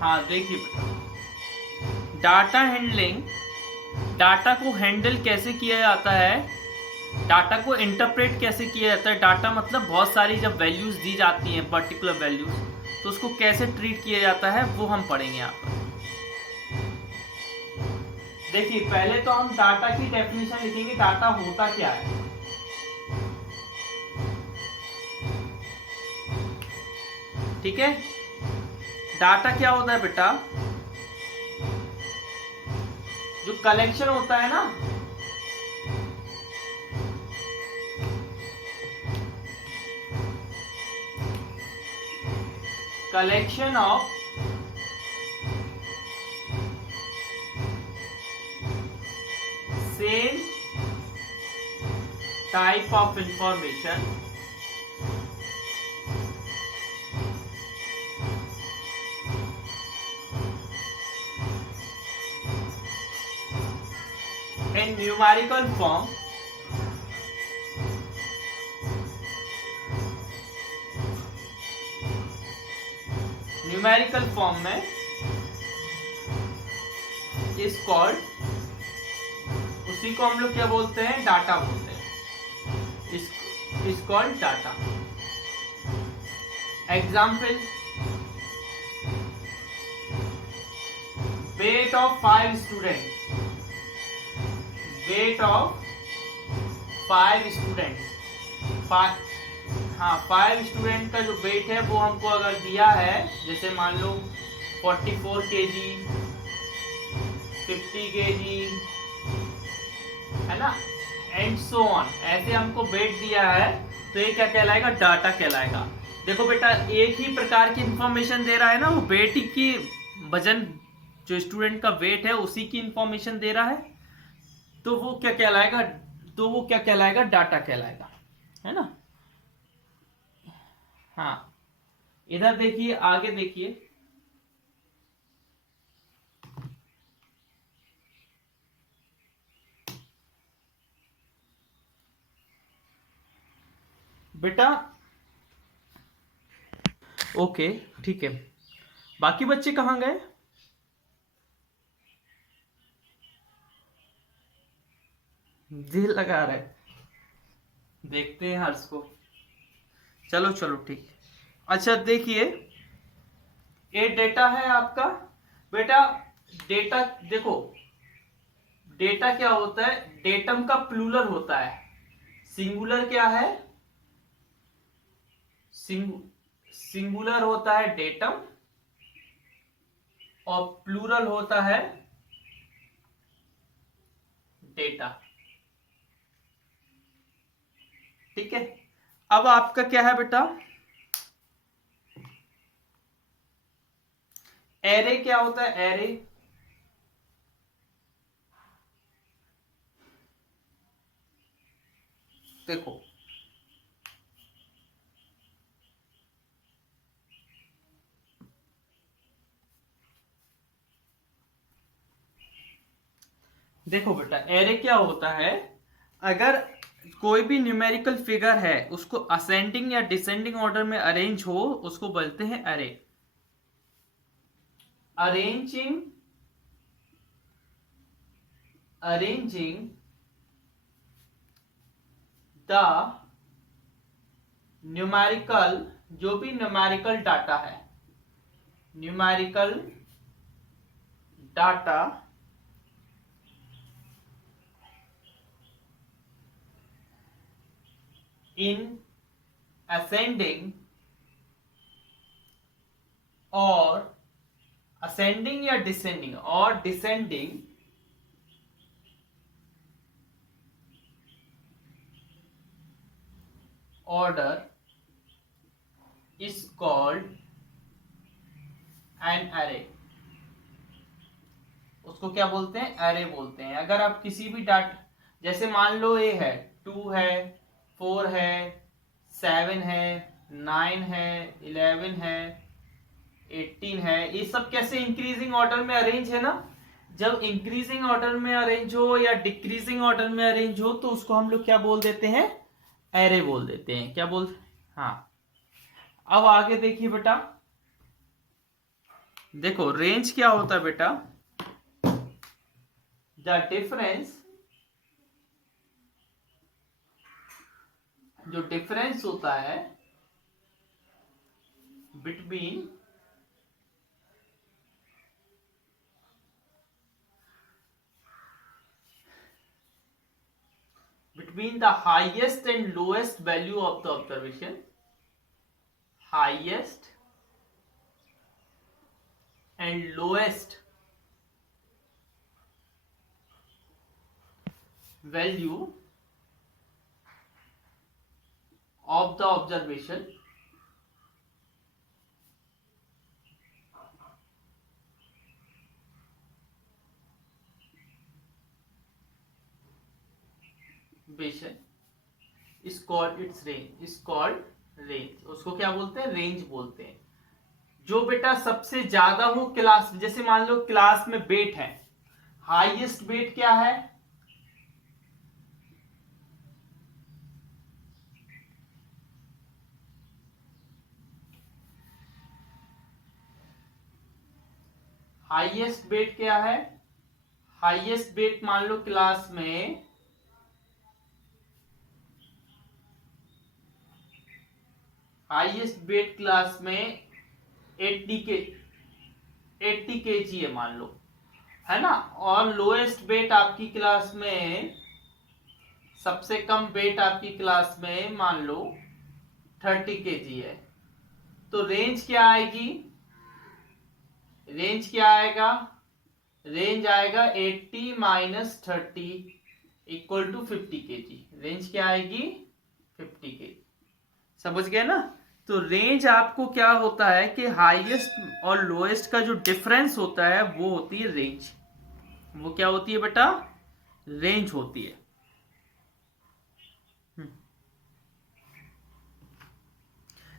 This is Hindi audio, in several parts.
हाँ देखिए बेटा, डाटा हैंडलिंग, डाटा को हैंडल कैसे किया जाता है, डाटा को इंटरप्रेट कैसे किया जाता है। डाटा मतलब बहुत सारी जब वैल्यूज दी जाती हैं, पर्टिकुलर वैल्यूज, तो उसको कैसे ट्रीट किया जाता है वो हम पढ़ेंगे यहाँ पर। देखिए पहले तो हम डाटा की डेफिनेशन लिखेंगे, डाटा होता क्या है। ठीक है, डाटा क्या होता है बेटा, जो कलेक्शन होता है ना, collection of same type of information in numerical form में इज कॉल्ड, उसी को हम लोग क्या बोलते हैं, डाटा बोलते हैं। Is called data. Example, weight of 5 student, weight of 5 student, हाँ 5 स्टूडेंट का जो वेट है वो हमको अगर दिया है, जैसे मान लो 44 kg, 50 kg, है ना, एंड सो ऑन, ऐसे हमको वेट दिया है, तो ये क्या कहलाएगा, डाटा कहलाएगा। देखो बेटा, एक ही प्रकार की इंफॉर्मेशन दे रहा है ना, वो वेट की वजन, जो स्टूडेंट का वेट है उसी की इंफॉर्मेशन दे रहा है, तो वो क्या कहलाएगा, तो वो क्या कहलाएगा, डाटा कहलाएगा, है ना। हाँ, इधर देखिए, आगे देखिए, बेटा ओके ठीक है, बाकी बच्चे कहाँ गए, दिल लगा रहे, देखते हैं हर्ष को, चलो चलो ठीक। अच्छा देखिए, ये डेटा है आपका बेटा, डेटा देखो, डेटा क्या होता है, डेटम का प्लूरल होता है, सिंगुलर क्या है, सिंगुलर होता है डेटम, और प्लूरल होता है डेटा। ठीक है, अब आपका क्या है बेटा, एरे क्या होता है, एरे, देखो देखो बेटा, एरे क्या होता है, अगर कोई भी न्यूमेरिकल फिगर है उसको असेंडिंग या डिसेंडिंग ऑर्डर में अरेंज हो, उसको बोलते हैं एरे। अरेंजिंग द न्यूमेरिकल, जो भी न्यूमेरिकल डाटा है, न्यूमेरिकल डाटा इन असेंडिंग और असेंडिंग या डिसेंडिंग और descending order is called an array. उसको क्या बोलते हैं, एरे बोलते हैं। अगर आप किसी भी डाटा, जैसे मान लो ए है, 2 है, 4 है, 7 है, 9 है, 11 है, 18 है, ये सब कैसे इंक्रीजिंग ऑर्डर में अरेंज है ना। जब इंक्रीजिंग ऑर्डर में अरेंज हो या डिक्रीजिंग ऑर्डर में अरेंज हो, तो उसको हम लोग क्या बोल देते हैं, एरे बोल देते हैं। क्या बोल, हाँ। अब आगे देखिए बेटा, देखो रेंज क्या होता है बेटा, द डिफरेंस, जो डिफरेंस होता है between the highest and lowest value of the observation, highest and lowest value of the observation is called its range, is called range। उसको क्या बोलते हैं, रेंज बोलते हैं। जो बेटा सबसे ज्यादा हो क्लास, जैसे मान लो क्लास में वेट है, हाईएस्ट वेट क्या है, हाईएस्ट वेट क्या है, हाईएस्ट वेट मान लो क्लास में हाईएस्ट वेट क्लास में 80 के जी है मान लो, है ना। और लोएस्ट वेट आपकी क्लास में, सबसे कम वेट आपकी क्लास में मान लो 30 के जी है। तो रेंज क्या आएगी, रेंज क्या आएगा, रेंज आएगा 80 माइनस 30 इक्वल टू 50 के जी। रेंज क्या आएगी, 50 के जी। समझ गए ना। तो रेंज आपको क्या होता है कि हाईएस्ट और लोएस्ट का जो डिफरेंस होता है वो होती है रेंज। वो क्या होती है बेटा, रेंज होती है।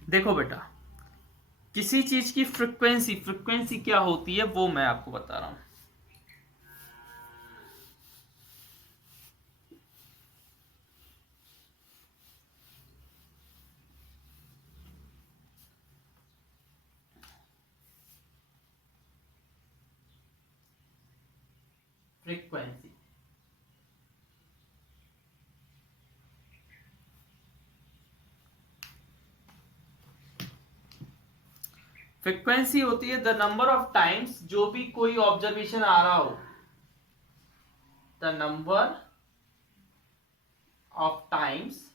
देखो बेटा, किसी चीज की फ्रीक्वेंसी, फ्रीक्वेंसी क्या होती है वो मैं आपको बता रहा हूं। फ्रीक्वेंसी, फ्रीक्वेंसी होती है द नंबर ऑफ टाइम्स, जो भी कोई ऑब्जर्वेशन आ रहा हो, the number of times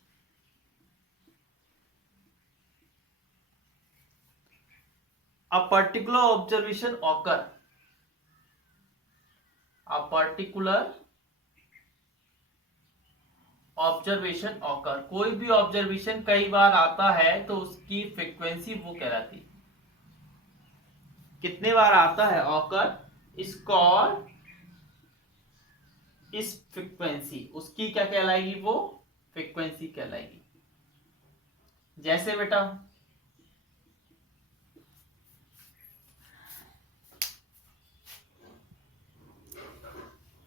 a particular observation occur, a particular observation occur, कोई भी ऑब्जर्वेशन कई बार आता है तो उसकी फ्रीक्वेंसी वो कहलाती है, कितने बार आता है ऑकर, इस कॉल इस फ्रीक्वेंसी, उसकी क्या कहलाएगी, वो फ्रीक्वेंसी कहलाएगी। जैसे बेटा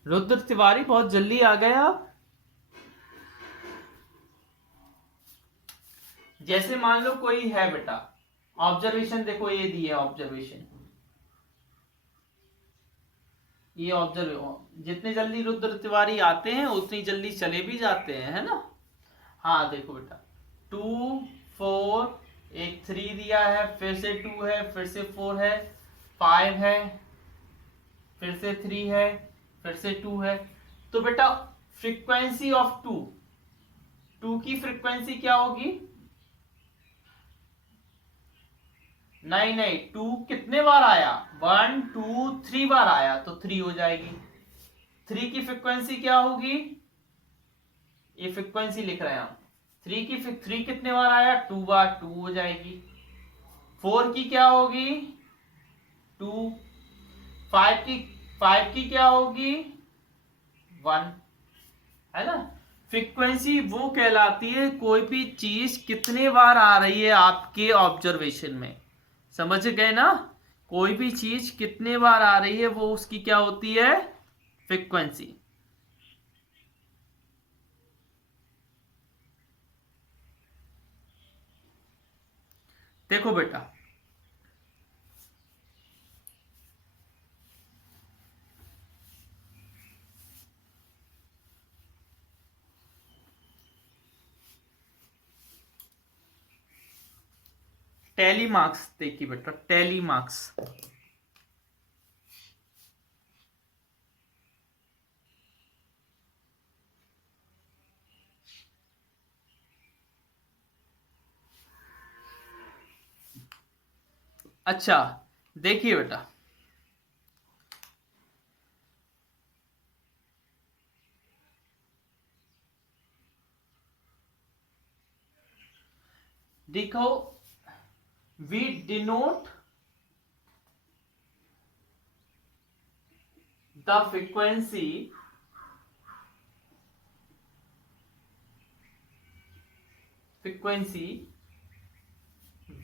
रुद्र तिवारी बहुत जल्दी आ गए आप। जैसे मान लो कोई है बेटा ऑब्जर्वेशन, देखो ये दी है ऑब्जर्वेशन, ये ऑब्जर्व, जितने जल्दी रुद्र तिवारी आते हैं उतनी जल्दी चले भी जाते हैं, है ना। हाँ देखो बेटा 2 4, एक 3 दिया है, फिर से 2 है, फिर से 4 है, 5 है, फिर से 3 है, फिर से 2 है। तो बेटा फ्रीक्वेंसी ऑफ 2, 2 की फ्रीक्वेंसी क्या होगी, नहीं नहीं 2 कितने बार आया, 1 2 3 बार आया तो 3 हो जाएगी। 3 की फ्रीक्वेंसी क्या होगी, ये फ्रीक्वेंसी लिख रहे हैं हम, 3 कितने बार आया, 2 बार, 2 हो जाएगी। 4 की क्या होगी, 2। 5 की क्या होगी, 1, है ना। फ्रीक्वेंसी वो कहलाती है कोई भी चीज कितने बार आ रही है आपके ऑब्जर्वेशन में, समझ गए ना। कोई भी चीज कितने बार आ रही है वो उसकी क्या होती है, फ्रीक्वेंसी। देखो बेटा टैली मार्क्स देखिए बेटा, टैली मार्क्स। अच्छा देखिए बेटा, देखो, we denote the frequency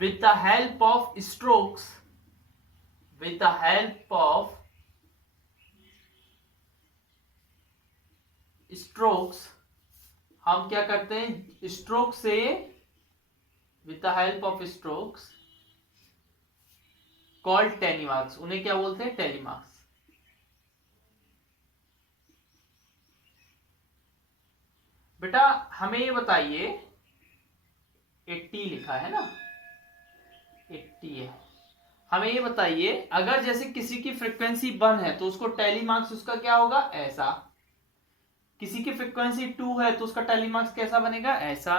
with the help of strokes, with the help of strokes। हम क्या करते हैं, स्ट्रोक से, with the help of strokes called telemarks, उन्हें क्या बोलते हैं, टेलीमार्क्स। बेटा हमें ये बताइए, 80 लिखा है ना, 80 है। हमें ये बताइए, अगर जैसे किसी की फ्रीक्वेंसी 1 है तो उसको टेलीमार्क्स उसका क्या होगा, ऐसा। किसी की फ्रीक्वेंसी 2 है तो उसका टेलीमार्क्स कैसा बनेगा, ऐसा।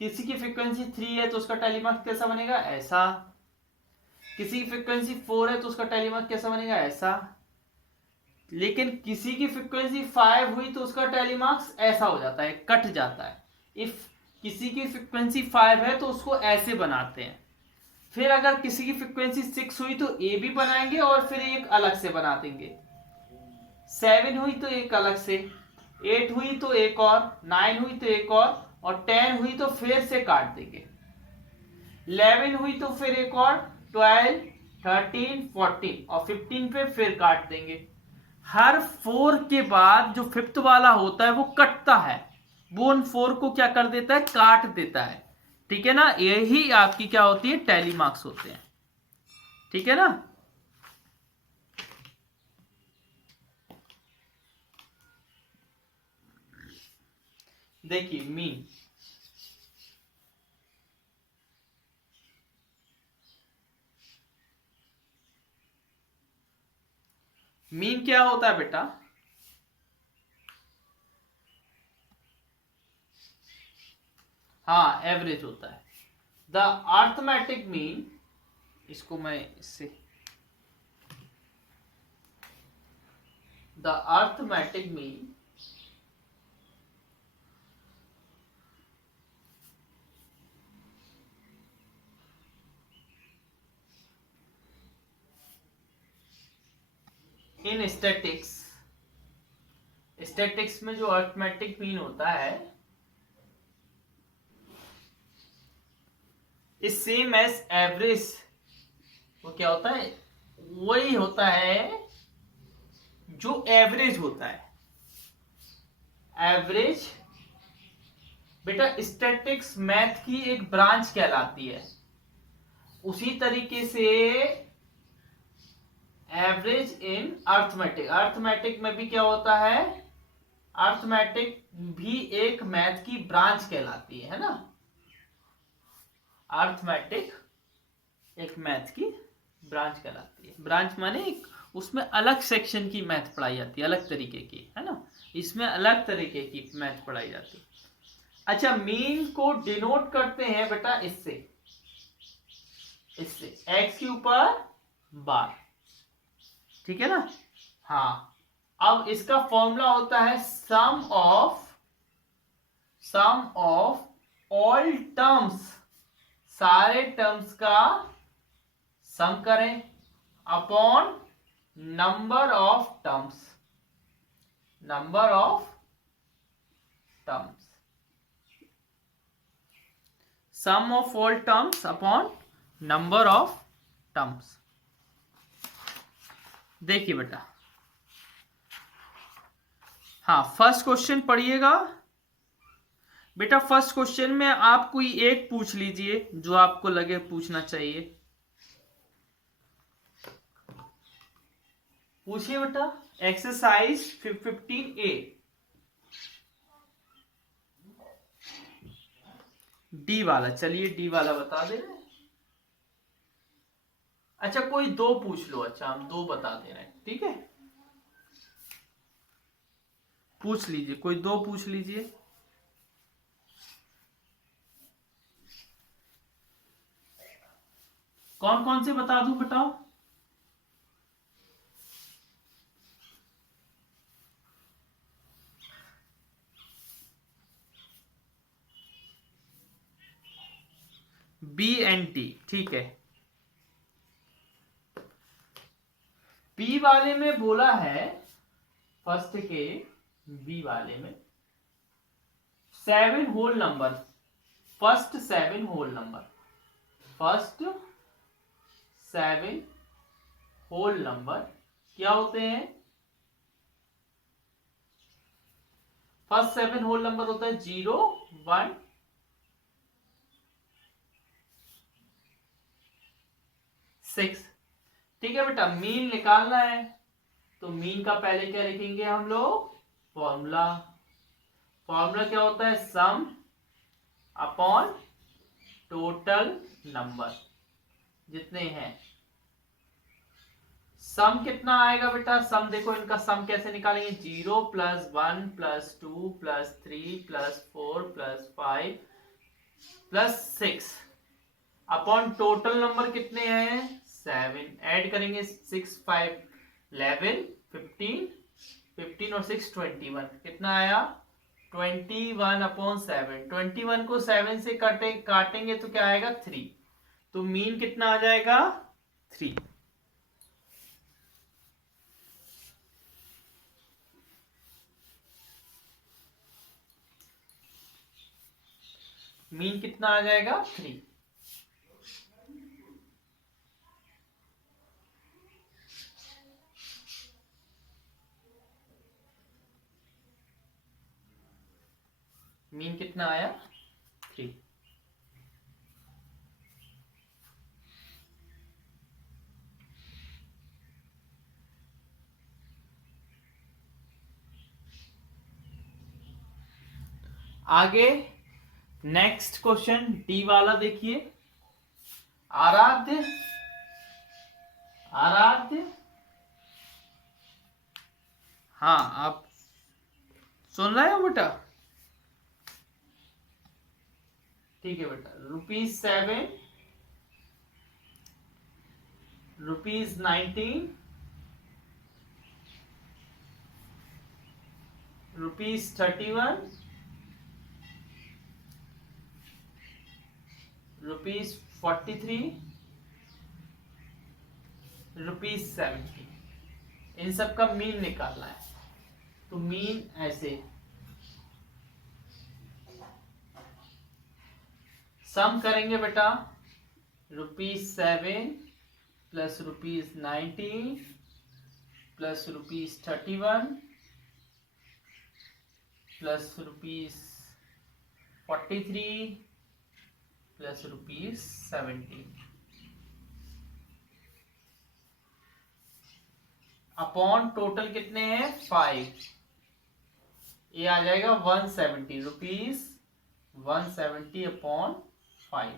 किसी की फ्रीक्वेंसी 3 है तो उसका टेलीमार्क्स कैसा बनेगा, ऐसा। किसी की फ्रीक्वेंसी 4 है तो उसका टेलीमार्क्स कैसा बनेगा, ऐसा। लेकिन किसी की फ्रीक्वेंसी 5 हुई तो उसका टेलीमार्क्स ऐसा हो जाता है, कट जाता है। इफ किसी की फ्रीक्वेंसी 5 है तो उसको ऐसे बनाते हैं। फिर अगर किसी की फ्रीक्वेंसी 6 हुई तो ए भी बनाएंगे और फिर एक अलग से बना देंगे। 7 हुई तो एक अलग से, 8 हुई तो एक और, 9 हुई तो एक और 10 हुई तो फिर से काट देंगे। 11 हुई तो फिर एक और, 12, 13, 14 और 15 पे फिर काट देंगे। हर 4 के बाद जो 5th वाला होता है वो कटता है, वो उन 4 को क्या कर देता है, काट देता है। ठीक है ना, यही आपकी क्या होती है, टेलीमार्क्स होते हैं। ठीक है ना। देखिए मीन, मीन क्या होता है बेटा, हाँ एवरेज होता है। द अर्थमेटिक मीन, इसको मैं इससे, the arithmetic mean in statics, statics में जो अर्थमेटिक मीन होता है इज सेम एज एवरेज। वो क्या होता है, वही होता है जो एवरेज होता है। एवरेज बेटा स्टैटिक्स मैथ की एक ब्रांच कहलाती है। उसी तरीके से एवरेज इन अर्थमेटिक, अर्थमेटिक में भी क्या होता है, अर्थमेटिक भी एक मैथ की ब्रांच कहलाती है ना। अर्थमेटिक एक मैथ की ब्रांच कहलाती है। ब्रांच माने एक, उसमें अलग सेक्शन की मैथ पढ़ाई जाती है, अलग तरीके की, है ना। इसमें अलग तरीके की मैथ पढ़ाई जाती है। अच्छा, मीन को डिनोट करते हैं बेटा इससे, इससे एक्स के ऊपर बार। ठीक है ना। हाँ, अब इसका फॉर्मूला होता है सम ऑफ ऑल टर्म्स, सारे टर्म्स का सम करें upon number of terms, number of terms, sum of all terms upon number of terms. देखिए बेटा, हाँ फर्स्ट क्वेश्चन पढ़िएगा बेटा। फर्स्ट क्वेश्चन में आप कोई एक पूछ लीजिए जो आपको लगे पूछना चाहिए, पूछिए बेटा। एक्सरसाइज 15A, डी वाला, चलिए डी वाला बता दे रहे। अच्छा कोई दो पूछ लो, अच्छा हम दो बता दे रहे हैं, ठीक है, पूछ लीजिए, कोई दो पूछ लीजिए। कौन कौन से बता दूं, बताओ। बी एंड टी, ठीक है। बी वाले में बोला है, फर्स्ट के बी वाले में 7 whole number, first 7 whole number, first 7 whole number क्या होते हैं? फर्स्ट 7 होल नंबर होता है 0 1 6। ठीक है बेटा, मीन निकालना है तो मीन का पहले क्या लिखेंगे हम लोग? फॉर्मूला। फॉर्मूला क्या होता है? सम अपॉन टोटल नंबर जितने हैं। सम कितना आएगा बेटा? सम देखो, इनका सम कैसे निकालेंगे? 0 plus 1 plus 2 plus 3 plus 4 plus 5 plus 6 upon total number कितने हैं? 7। ऐड करेंगे 6 5 11 15 15 और 6 21, कितना आया? 21 अपॉन 7। 21 को 7 से काटेंगे तो क्या आएगा? 3। तो मीन कितना आ जाएगा? 3। मीन कितना आ जाएगा? 3। मीन कितना आया? 3। आगे नेक्स्ट क्वेश्चन डी वाला देखिए। आराध्य, आराध्य, हाँ आप सुन रहे हो बेटा? ठीक है बेटा। ₹7, ₹19, ₹31, ₹43, ₹70, इन सब का मीन निकालना है। तो मीन ऐसे सम करेंगे बेटा। ₹7 plus ₹19 plus ₹31 plus ₹43 plus ₹70 upon total कितने हैं? 5। ये आ जाएगा 170 रुपीज, 170 अपॉन 5।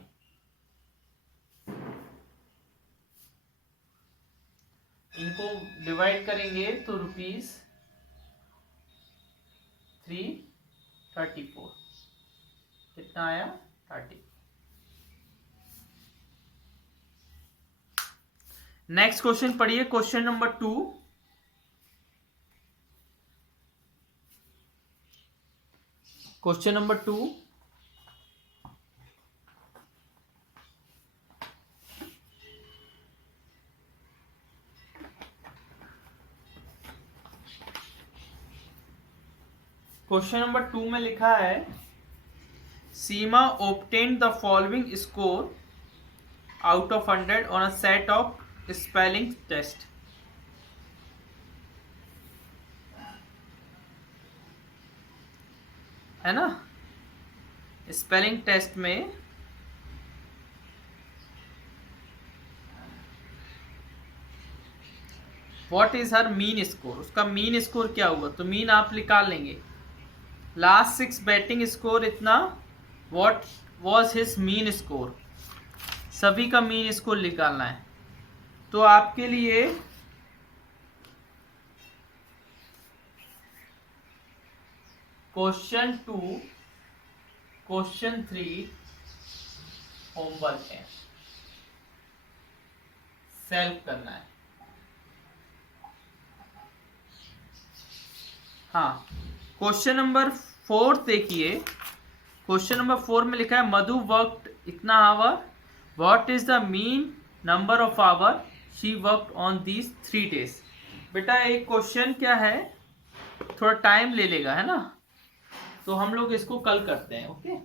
इनको डिवाइड करेंगे तो ₹334, कितना आया? 30। नेक्स्ट क्वेश्चन पढ़िए, question number 2। Question number 2, question number 2 में लिखा है सीमा obtained the following score out of 100 on a set of spelling test। है ना? स्पेलिंग टेस्ट में what is her mean score, उसका मीन स्कोर क्या हुआ? तो मीन आप निकाल लेंगे। लास्ट 6 बैटिंग स्कोर इतना, what was his mean score, सभी का मीन स्कोर निकालना है। तो आपके लिए क्वेश्चन 2 क्वेश्चन 3 होमवर्क है, सेल्फ करना है। हाँ, क्वेश्चन नंबर 4 देखिए। क्वेश्चन नंबर 4 में लिखा है मधु वर्कड इतना hour, what is the mean number of hour she worked on these 3 days। बेटा एक क्वेश्चन क्या है, थोड़ा टाइम ले लेगा, है ना, तो हम लोग इसको कल करते हैं। ओके।